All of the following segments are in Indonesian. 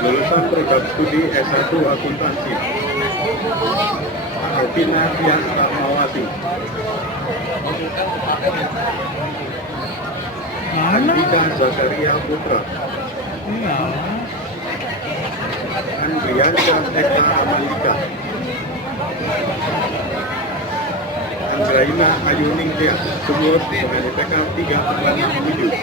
lulusan program studi S1 Akuntansi. Alvina Tias Rahmawati. Andika Zakaria Putra. Andrianca Eka Amalika. Andraina Ayuning Tias, lulus dengan IPK 3,67.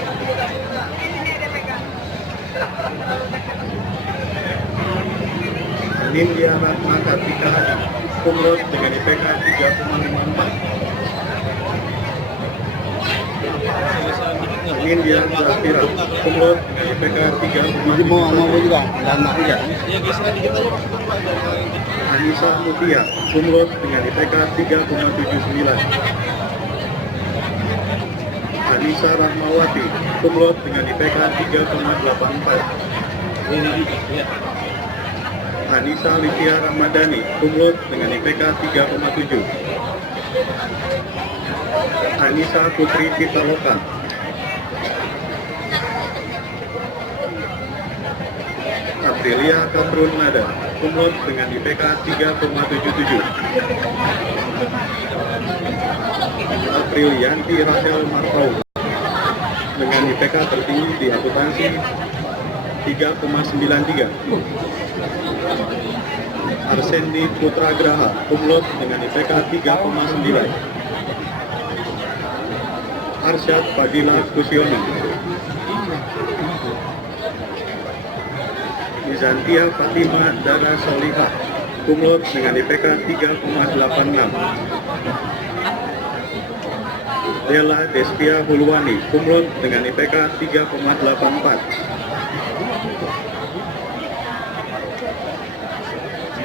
Nindya Ratna Kartika, lulus dengan IPK 3,54. Nindya Zafira, lulus dengan IPK 3,57. Mau juga, lama juga. Anissa Mutia, lulus dengan IPK 3,79. Anissa Rahmawati, lulus dengan IPK 3,84. Anissa Livia Ramadhani, lulus dengan IPK 3,7. Anissa Putri Pitaloka. Aprilia Katrun Nada, lulus dengan IPK 3,77. Aprilianti Rachel Marpau dengan IPK tertinggi di akuntansi 3,93. Arsendi Putra Graha, lulus dengan IPK 3,9. Arsyad Fadila Kusiono. Izantia Fatima Dara Solihah, lulus dengan IPK 3,86. Della Despia Hulwani, lulus dengan IPK 3,84.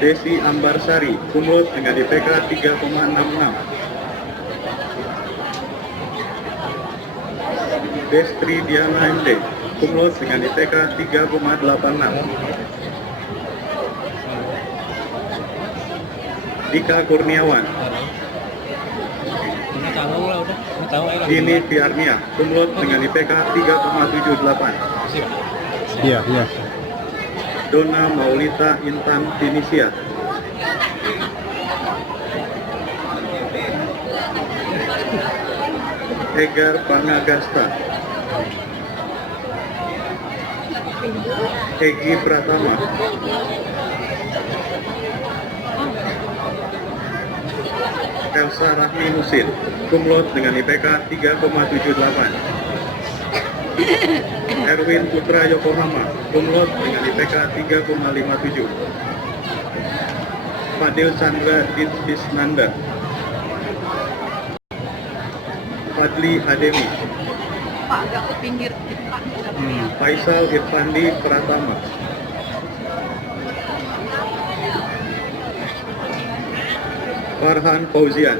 Desi Ambarsari, lulus dengan IPK 3,66. Destri Diana MD, lulus dengan IPK 3,86. Dika Kurniawan. Dini Fiarnia, lulus dengan IPK 3,78. Iya. Dona Maulita Intan Tunisia. Egar Pangagasta. Egi Pratama. Elsa Rahmi Musin, lulus dengan IPK 3,78. Erwin Putra Yokohama, lulus dengan IPK 3,57. Fadil Chandra Ditbisnanda. Fadli Ademi. Faisal Irfandi Pratama. Farhan Fauzian,